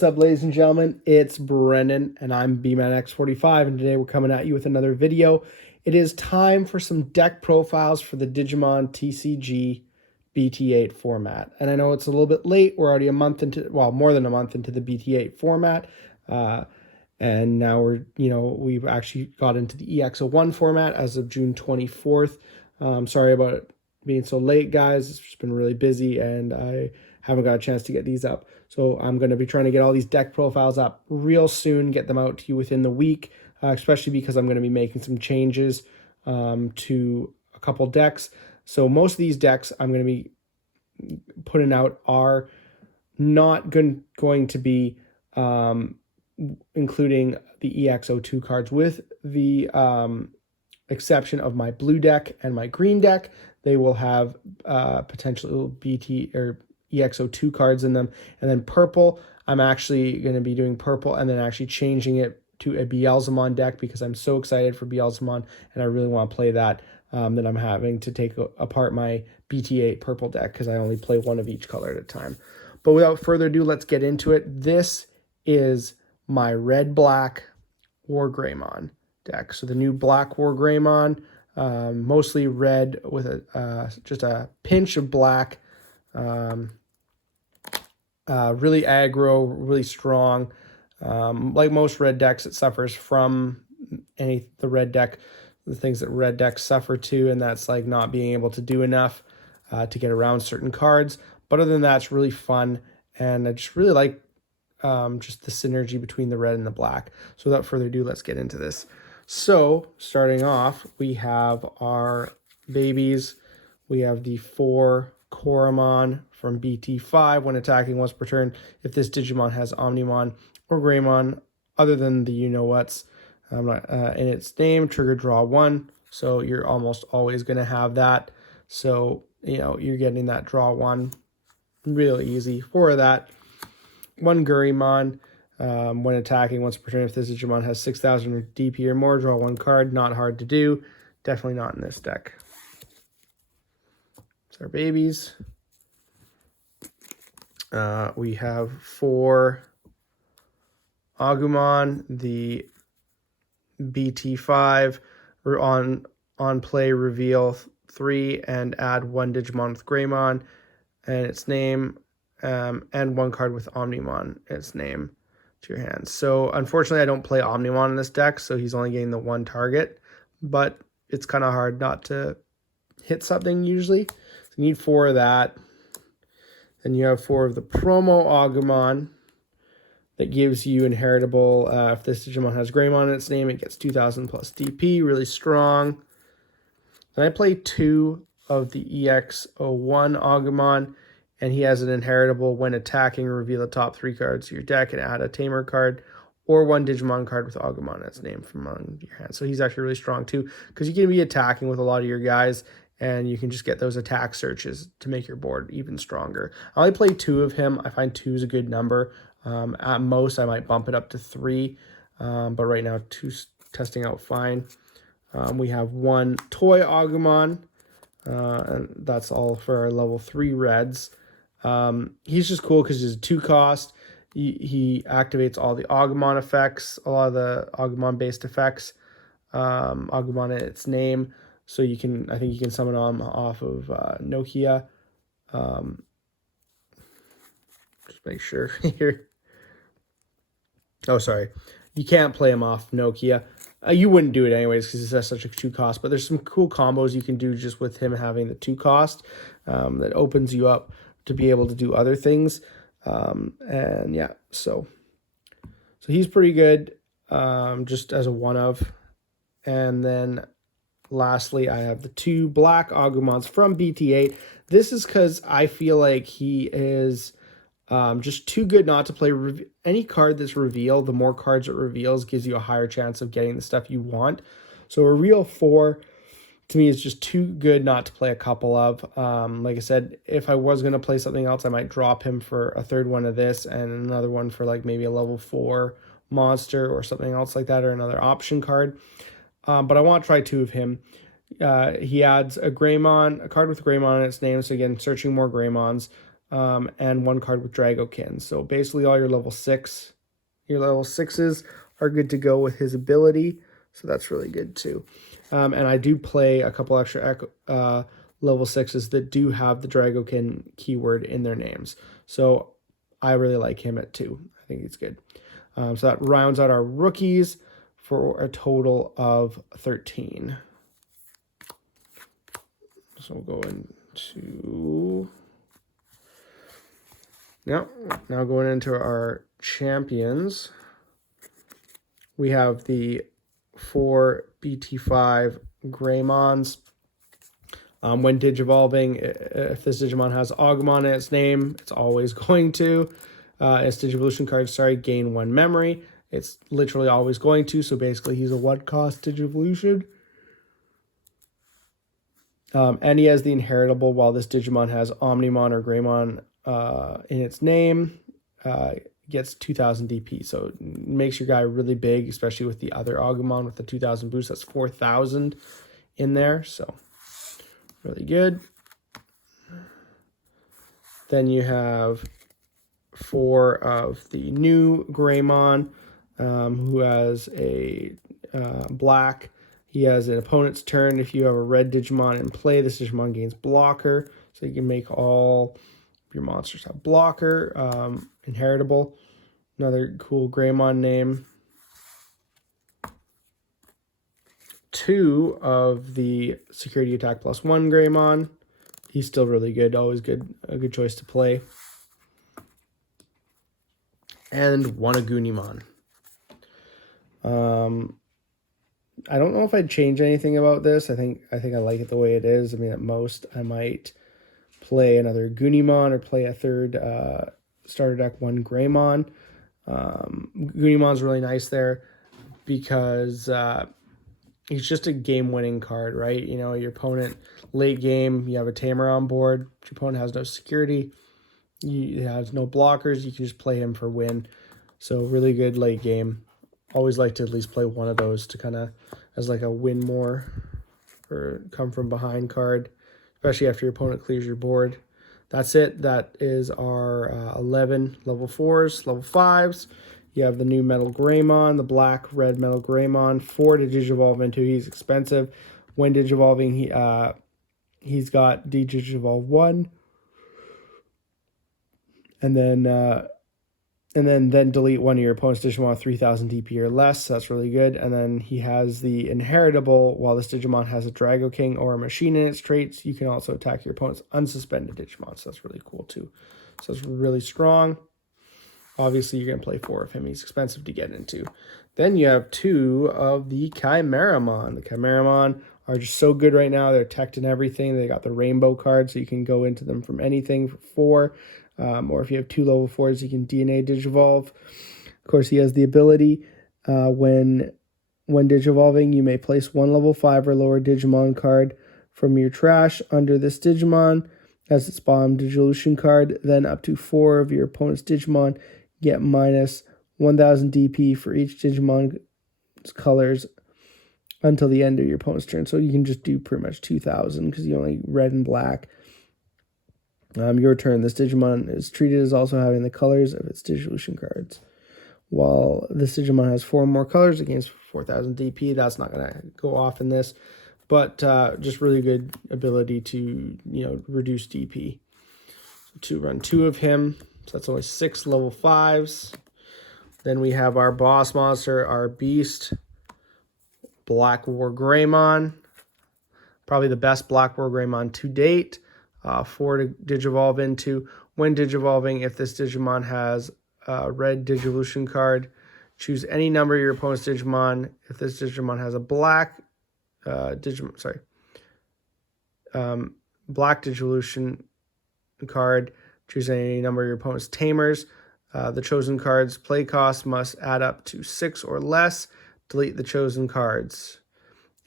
What's up, ladies and gentlemen? It's Brendan, and I'm BManX45, and today we're coming at you with another video. It is time for some deck profiles for the Digimon TCG BT-8 format. And I know it's a little bit late. We're already a month into, well, more than a month into the BT-8 format. And now we've actually got into the EX01 format as of June 24th. Sorry about it being so late, guys. It's just been really busy, and I haven't got a chance to get these up. So I'm going to be trying to get all these deck profiles up real soon, get them out to you within the week, especially because I'm going to be making some changes to a couple decks. So most of these decks I'm going to be putting out are not going to be including the EX02 cards, with the exception of my blue deck and my green deck. They will have potential BT or EX02 cards in them. And then purple, I'm actually going to be doing purple and then actually changing it to a Beelzemon deck because I'm so excited for Beelzemon and I really want to play that, that I'm having to take apart my BT-8 purple deck because I only play one of each color at a time. But without further ado, let's get into it. This is my red-black Wargreymon deck. So the new black Wargreymon, mostly red with just a pinch of black. Really aggro, really strong. Like most red decks, it suffers from the things that red decks suffer to, and that's like not being able to do enough to get around certain cards. But other than that, it's really fun, and I just really like just the synergy between the red and the black. So without further ado, let's get into this. So starting off, we have our babies. We have the 4 Koromon from BT-5. When attacking once per turn, if this Digimon has Omnimon or Greymon other than the you-know-whats in its name, trigger draw 1. So you're almost always going to have that. So, you're getting that draw 1 real easy. 4 of that. 1 Gurimon. When attacking once per turn, if this Digimon has 6,000 DP or more, draw 1 card. Not hard to do. Definitely not in this deck. It's our babies. We have 4 Agumon, the BT-5, on play reveal 3 and add 1 Digimon with Greymon and its name, and 1 card with Omnimon and its name to your hands. So unfortunately I don't play Omnimon in this deck, so he's only getting the 1 target, but it's kind of hard not to hit something usually. So you need 4 of that. Then you have 4 of the promo Agumon that gives you inheritable. If this Digimon has Greymon in its name, it gets 2,000 plus DP, really strong. Then I play 2 of the EX01 Agumon, and he has an inheritable. When attacking, reveal the top 3 cards to your deck and add a Tamer card or 1 Digimon card with Agumon in its name from among your hands. So he's actually really strong too, because you can be attacking with a lot of your guys, and you can just get those attack searches to make your board even stronger. I only play 2 of him. I find 2 is a good number. At most, I might bump it up to 3, but right now 2's testing out fine. We have 1 Toy Agumon, and that's all for our level 3 reds. He's just cool because he's a 2 cost. He activates all the Agumon effects, a lot of the Agumon-based effects. Agumon in its name. So I think you can summon him off of Nokia. Just make sure here. Oh, sorry. You can't play him off Nokia. You wouldn't do it anyways because it's such a 2 cost. But there's some cool combos you can do just with him having the 2 cost that opens you up to be able to do other things. And yeah, so he's pretty good just as a 1 of. And then lastly, I have the 2 black Agumons from BT-8. This is because I feel like he is just too good not to play. Any card that's revealed, the more cards it reveals gives you a higher chance of getting the stuff you want. So a real 4 to me is just too good not to play a couple of. Like I said, if I was going to play something else, I might drop him for a 3rd one of this and another one for like maybe a level 4 monster or something else like that, or another option card. But I want to try 2 of him. He adds a Greymon, a card with Greymon in its name. So again, searching more Greymons. and 1 card with Dragokin. So basically all your level 6s are good to go with his ability. So that's really good too. And I do play a couple extra level 6s that do have the Dragokin keyword in their names. So I really like him at 2. I think he's good. So that rounds out our rookies for a total of 13. So we'll go into... Now going into our champions, we have the 4 BT-5 Greymons. When Digivolving, if this Digimon has Agumon in its name, it's always going to. Its Digivolution card, gain 1 memory. It's literally always going to, so basically he's a 1-cost Digivolution. And he has the inheritable while this Digimon has Omnimon or Greymon in its name. Gets 2000 DP, so it makes your guy really big, especially with the other Agumon with the 2000 boost. That's 4000 in there, so really good. Then you have 4 of the new Greymon, who has a black. He has an opponent's turn. If you have a red Digimon in play, this Digimon gains blocker, so you can make all your monsters have blocker. Inheritable. Another cool Greymon name. 2 of the security attack +1 Greymon. He's still really good. Always good. A good choice to play. And 1 Agunimon. I don't know if I'd change anything about this. I think I like it the way it is. I mean, at most, I might play another Gunimon or play a 3rd starter deck 1 Greymon. Gunimon's really nice there because he's just a game-winning card, right? You know, your opponent, late game, you have a Tamer on board. Your opponent has no security. He has no blockers. You can just play him for win. So really good late game. Always like to at least play one of those to kind of as like a win more or come from behind card, especially after your opponent clears your board. That's it. That is our 11 level 4s, level 5s. You have the new Metal Greymon, the black red Metal Greymon, 4 to Digivolve into. He's expensive. When Digivolving, he's got Digivolve 1. And then delete one of your opponent's Digimon with 3000 DP or less. So that's really good. And then he has the inheritable. While this Digimon has a Drago King or a machine in its traits, you can also attack your opponent's unsuspended Digimon. So that's really cool too. So it's really strong. Obviously, you're going to play 4 of him. He's expensive to get into. Then you have 2 of the Chimeramon. The Chimeramon are just so good right now. They're teched and everything. They got the rainbow card, so you can go into them from anything for 4. Or if you have 2 level 4s, you can DNA Digivolve. Of course, he has the ability when Digivolving, you may place 1 level 5 or lower Digimon card from your trash under this Digimon as its bottom Digivolution card. Then up to 4 of your opponent's Digimon get minus 1000 DP for each Digimon's colors until the end of your opponent's turn. So you can just do pretty much 2000 because you only red and black. Your turn. This Digimon is treated as also having the colors of its Digivolution cards. While this Digimon has 4 more colors, it gains 4000 DP. That's not going to go off in this, but just really good ability to reduce DP. So to run 2 of him, so that's only 6 level 5s. Then we have our boss monster, our beast, BlackWargreymon. Probably the best BlackWargreymon to date. 4 to Digivolve into. When Digivolving, if this Digimon has a red Digivolution card, choose any number of your opponent's Digimon. If this Digimon has a black black Digivolution card, choose any number of your opponent's Tamers. The chosen card's play cost must add up to 6 or less. Delete the chosen cards.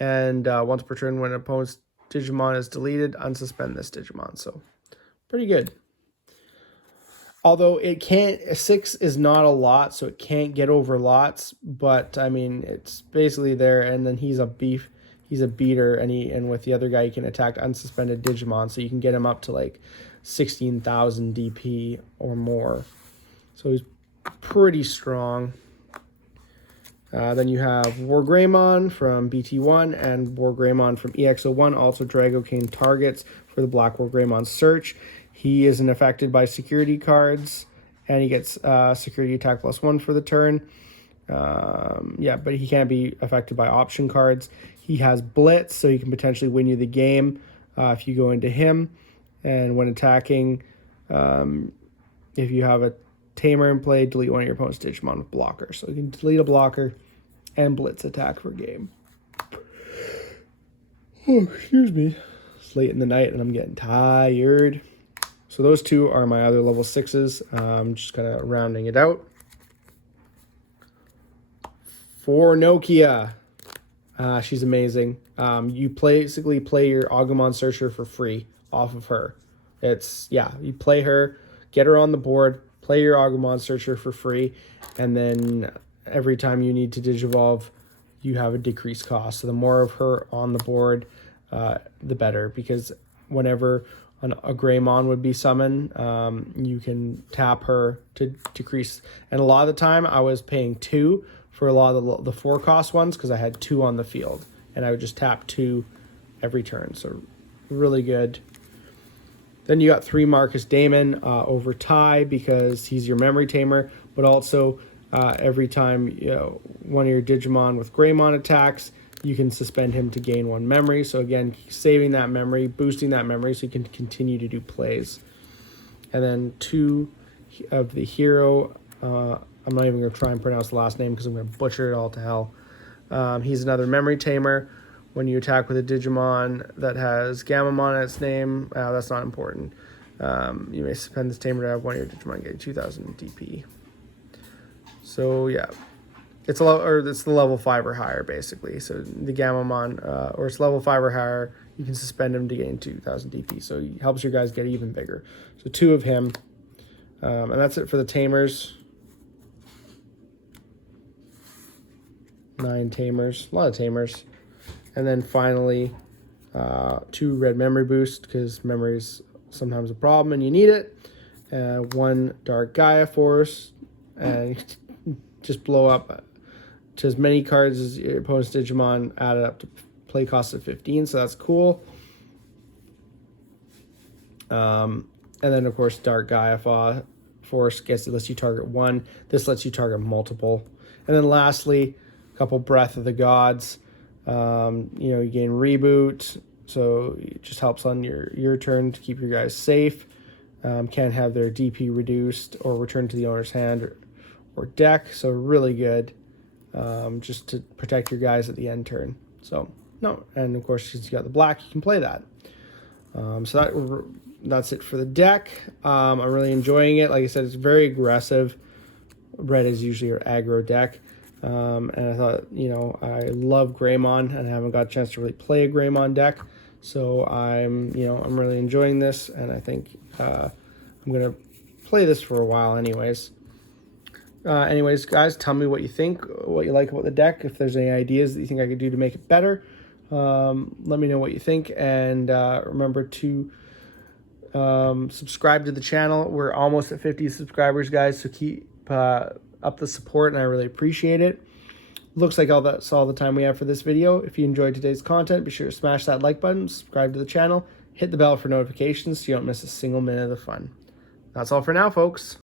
And once per turn, when an opponent's Digimon is deleted, unsuspend this Digimon. So pretty good. Although it can't, 6 is not a lot, so it can't get over lots. But I mean, it's basically there. And then he's a beater, and with the other guy, he can attack unsuspended Digimon. So you can get him up to like 16,000 DP or more. So he's pretty strong. Then you have Wargreymon from BT-1 and Wargreymon from EX-01, also Dragocane targets for the BlackWargreymon search. He isn't affected by security cards, and he gets security attack +1 for the turn. Yeah, but he can't be affected by option cards. He has Blitz, so he can potentially win you the game if you go into him. And when attacking, if you have a Tamer in play, delete one of your opponent's Digimon with blocker. So you can delete a blocker and Blitz attack for game. Oh, excuse me. It's late in the night and I'm getting tired. So those two are my other level 6s. Just kind of rounding it out. For Nokia, she's amazing. You basically play your Agumon Searcher for free off of her. You play her, get her on the board, play your Agumon Searcher for free, and then every time you need to Digivolve, you have a decreased cost. So the more of her on the board, the better, because whenever a Greymon would be summoned, you can tap her to decrease. And a lot of the time, I was paying 2 for a lot of the 4-cost ones because I had 2 on the field, and I would just tap 2 every turn. So really good. Then you got 3 Marcus Damon over Ty because he's your memory tamer, but also every time one of your Digimon with Greymon attacks, you can suspend him to gain 1 memory. So again, saving that memory, boosting that memory so you can continue to do plays. And then 2 of the hero, I'm not even going to try and pronounce the last name because I'm going to butcher it all to hell. He's another memory tamer. When you attack with a Digimon that has Gammamon in its name, that's not important. You may suspend this tamer to have one of your Digimon get 2,000 DP. So yeah, it's the level 5 or higher basically. So the Gammamon, or it's level 5 or higher, you can suspend him to gain 2,000 DP. So he helps your guys get even bigger. So 2 of him, and that's it for the tamers. 9 tamers, a lot of tamers. And then finally, 2 red memory boost because memory is sometimes a problem and you need it. 1 dark Gaia Force, and just blow up to as many cards as your opponent's Digimon added up to play cost of 15. So that's cool. And then of course Dark Gaia Force lets you target 1. This lets you target multiple. And then lastly, a couple Breath of the Gods. You gain reboot, so it just helps on your turn to keep your guys safe. Can't have their DP reduced or returned to the owner's hand or deck, so really good, just to protect your guys at the end turn. So no, and of course since you got the black, you can play that. So that's it for the deck. I'm really enjoying it. Like I said, it's very aggressive. Red is usually your aggro deck. And I thought, I love Greymon and I haven't got a chance to really play a Greymon deck. So I'm really enjoying this, and I think I'm going to play this for a while anyways. Anyways, guys, tell me what you think, what you like about the deck. If there's any ideas that you think I could do to make it better, let me know what you think. And remember to subscribe to the channel. We're almost at 50 subscribers, guys, so keep up the support, and I really appreciate it. Looks like that's all the time we have for this video. If you enjoyed today's content, be sure to smash that like button, subscribe to the channel, hit the bell for notifications so you don't miss a single minute of the fun. That's all for now, folks.